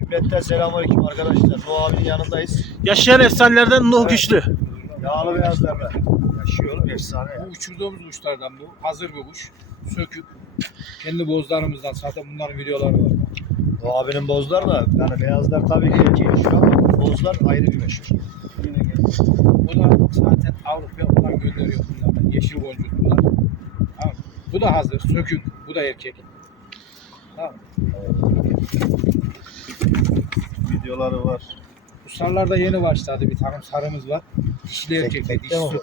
Cümletten selamünaleyküm arkadaşlar. Nuh abinin yanındayız. Yaşayan efsanelerden Nuh Güçlü. Yağlı beyazlarla. Yaşıyor oğlum efsane ya. Bu uçurduğumuz kuşlardan bu. Hazır bir kuş. Sökük. Kendi bozlarımızdan. Zaten bunların videoları var. Nuh abinin bozlar da yani beyazlar tabii ki yaşıyor ama bozlar ayrı bir meşhur. Bu da zaten Avrupa'dan gönderiyor bunlardan. Yeşil boncuk bunlar. Tamam. Bu da hazır. Sökük. Bu da erkek. Tamam. Videoları var. Bu sarılarda yeni başladı. Bir takım sarımız var. Dişli Tek- erkekler. dişisi. bu?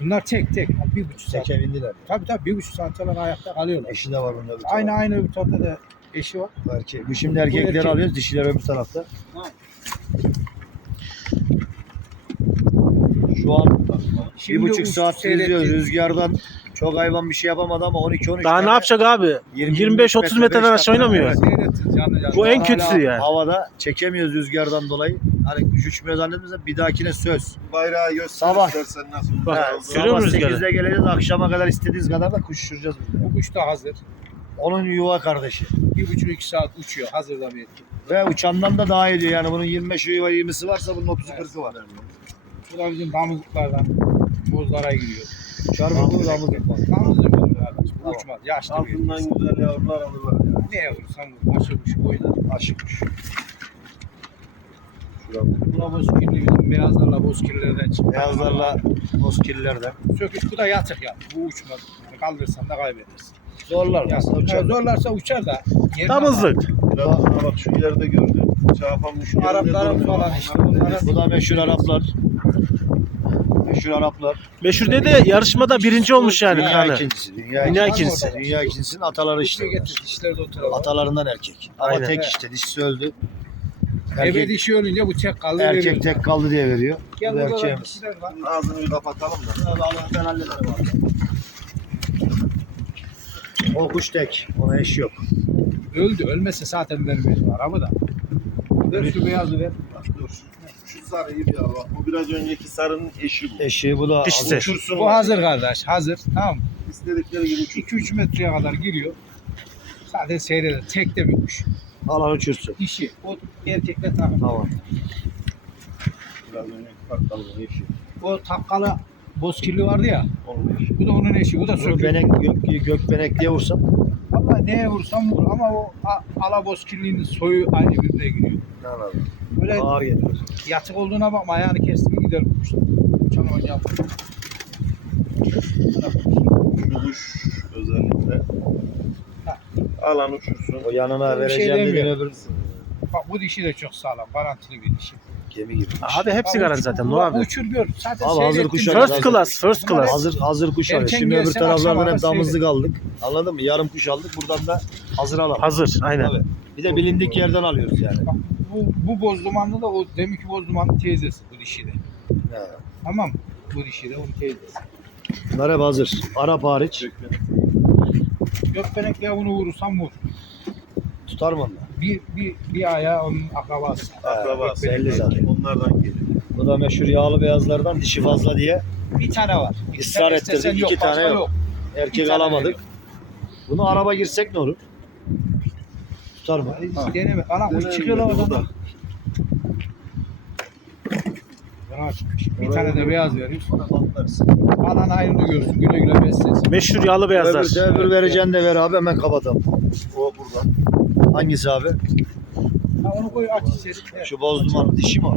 Bunlar tek tek. Bir buçuk saat. Teke bindiler. Tabii tabii. Bir buçuk saat falan ayakta kalıyorlar. Eşi de var bunda Aynı aynı bir torta da eşi var. Erkek. Bu şimdi erkekleri erkek. alıyoruz. Dişiler öbür tarafta. Şu an bir Şimdi buçuk uç saat seyrettik. yüzüyor. Rüzgardan çok hayvan bir şey yapamadı ama 12-13 Daha ne yapacak abi? 25-30 metreden aşağı oynamıyor. Evet, seyrettik canlı canlı. Bu en Hala- kötüsü yani. Havada çekemiyoruz rüzgardan dolayı. Hani kuş uçmuyor zannetmiyorsan bir dahakine söz. Bayrağı göster Sabah. istersen nasıl Bak, Ha, görüyor sabah musun rüzgarı? 8'de geleceğiz akşama kadar istediğiniz kadar da kuş uçuracağız. burada. Bu kuş da hazır. Onun yuva kardeşi. Bir buçuk iki saat uçuyor. Hazırda bir etki. Ve uçandan da daha ediyor yani bunun 25 yuva 20'si varsa bunun 30'u 40'ı var. Bu da bizim damızlıklardan bozlara giriyor. Bu damız yapmaz. Damızlık olur kardeş. Bu Tamam. uçmaz. Yaşlı bir Altından güzel yavrular alırlar ya. Ne vurursan vur. Aşı kuş oynar. Aşık kuş. Buna bozkirli bizim beyazlarla bozkirlerden çıkıyor. Beyazlarla bozkirlilerden. Söküş bu da yatık ya. Bu uçmaz. Kaldırsan da kaybedersin. Zorlar. Ya, uçar. zorlarsa uçar da. Damızlık. Biraz bak şu yerde gördün. Çağpan şu Arapların falan işte. Bu da meşhur Araplar. Meşhur Araplar. Meşhur dedi yarışmada birinci olmuş yani Dünya kanı. ikincisi. Dünya, Dünya ikincisi. ikincisi. Dünya ikincisinin ataları işte. getir. Dişleri de oturalım. Atalarından erkek. Ama Aynen. tek işte dişisi öldü. Ebe Erkek, dişi ölünce bu tek kaldı. erkek veriyoruz. tek kaldı diye veriyor. Gel Bu burada da erkeğimiz. var. Ağzını bir kapatalım da. Ben hallederim abi. O kuş tek. Ona eş yok. Öldü. Ölmese zaten vermeyiz var ama da. Ver şu beyazı ver. Bak dur. Şu sarıyı bir al bak. Bu biraz önceki sarının eşi bu. Eşi bu da Dişisi. Uçursun. Bu hazır kardeş. Hazır. Tamam. İstedikleri gibi uçur. 2-3 metreye kadar giriyor. Zaten seyreder. Tek de kuş. alan uçursun. Dişi. O erkekle takım. Tamam. Biraz önceki bakalım eşi. O takkalı bozkirli vardı ya. Onun eşi. Bu da onun eşi. Bu da söküyor. benek, gök, gök benek diye vursam Vallahi neye vursam vur ama o a- ala bozkirliğinin soyu aynı birbirine giriyor. Ne alalım? Böyle ağır gelir. yatık olduğuna bakma ayağını kesti mi gider kuşlar. Uçan oynayalım. Şu kuş özellikle. Alan uçursun. O yanına Bir şey vereceğim dediğin demiyor. öbür Bak bu dişi de çok sağlam. Garantili bir dişi. gemi gibi. Abi hepsi garanti zaten Nuh abi. Uçur gör. Zaten Abi hazır seyrettim kuş ben. First class, first class. Hazır hazır kuş alıyor. Erken Şimdi öbür gelsen taraflardan hep damızlık aldık. Anladın mı? Yarım kuş aldık. Buradan da hazır alalım. Hazır aynen. Tabii. Bir de bilindik yerden alıyoruz yani. Bak, bu, bu boz dumanlı da o deminki boz dumanlı teyzesi bu dişi de. He. Tamam mı? Bu dişi de onun teyzesi. Bunlar hep hazır. Arap hariç. Gökbenekle bunu vurursam vur. Tutar mı onlar? Bir, bir, bir ayağı onun akrabası. Akrabası. belli zaten. Onlardan geliyor. Bu da meşhur yağlı beyazlardan dişi fazla diye Bir tane var. Israr Sen istesen ettirdik, yok, iki tane başka yok. erkek Bir tane alamadık. yok. Bunu araba girsek ne olur? Tutar mı? Deneme. Ana kuş çıkıyor lan çıkmış. Bir tane de beyaz vereyim. Sonra patlarız. Anan ayrını görsün. Güle güle beslesin. Meşhur yağlı Öbür, beyazlar. öbür vereceğini de ver abi hemen kapatalım. O buradan. Hangisi abi? Ha, onu koy aç içeri. Şu boz dumanlı dişi mi o?